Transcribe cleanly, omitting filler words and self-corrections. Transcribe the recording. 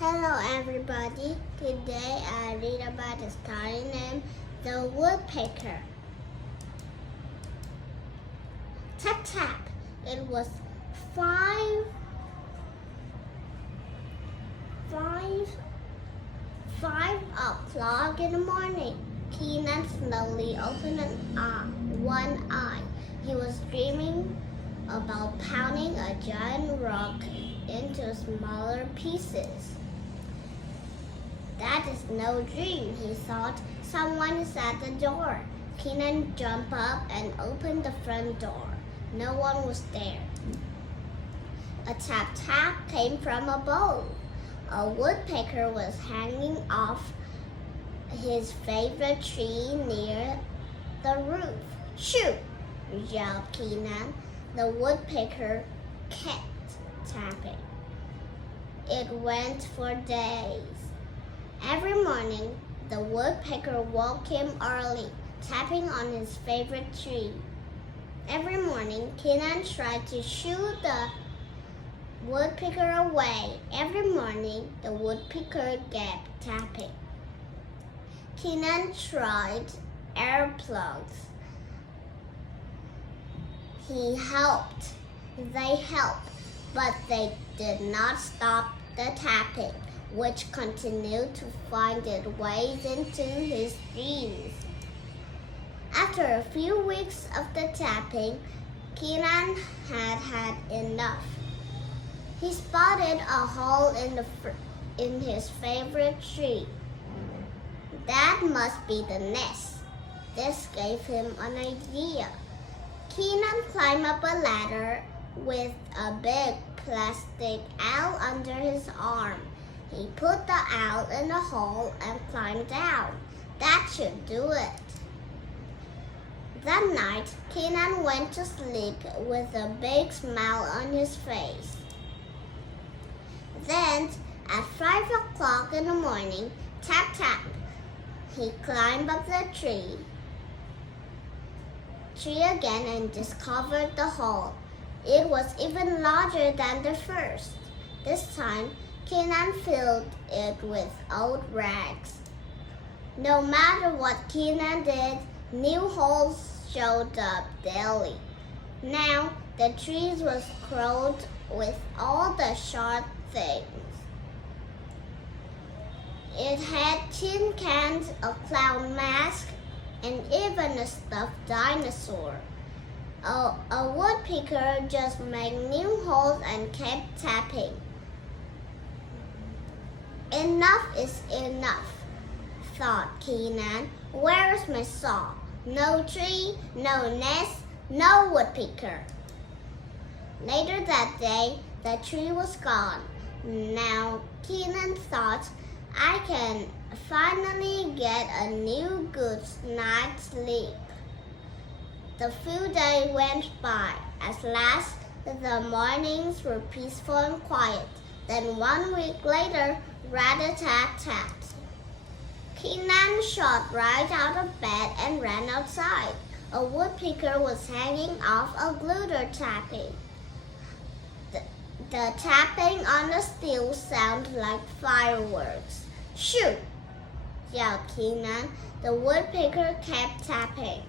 Hello everybody, today I read about a story named The Woodpecker. Tap tap, it was five o'clock in the morning. Keenan slowly opened one eye. He was dreaming about pounding a giant rock into smaller pieces. That is no dream, he thought. Someone is at the door. Keenan jumped up and opened the front door. No one was there. A tap-tap came from above. A woodpecker was hanging off his favorite tree near the roof. Shoot! Yelled Keenan. The woodpecker kept tapping. It went for days. Every morning, the woodpecker woke him early, tapping on his favorite tree. Every morning, Keenan tried to shoo the woodpecker away. Every morning, the woodpecker kept tapping. Keenan tried air plugs. They helped, but they did not stop the tapping, which continued to find its ways into his dreams. After a few weeks of the tapping, Keenan had enough. He spotted a hole in his favorite tree. That must be the nest. This gave him an idea. Keenan climbed up a ladder with a big plastic owl under his arm. He put the owl in the hole and climbed down. That should do it. That night, Keenan went to sleep with a big smile on his face. Then, at 5 o'clock in the morning, tap tap, he climbed up the tree again and discovered the hole. It was even larger than the first. This time, Keenan filled it with old rags. No matter what Keenan did, new holes showed up daily. Now, the tree was crowded with all the sharp things. It had tin cans, a clown mask, and even a stuffed dinosaur. A woodpecker just made new holes and kept tapping. Enough is enough, thought Keenan. Where's my saw? No tree, no nest, no woodpecker. Later that day, the tree was gone. Now Keenan thought, I can finally get a new good night's sleep. The few days went by. At last, the mornings were peaceful and quiet. Then 1 week later, rat-a-tat-tat. Keenan shot right out of bed and ran outside. A woodpecker was hanging off a glitter tapping. The tapping on the steel sounded like fireworks. Shoot! Yelled Keenan. The woodpecker kept tapping.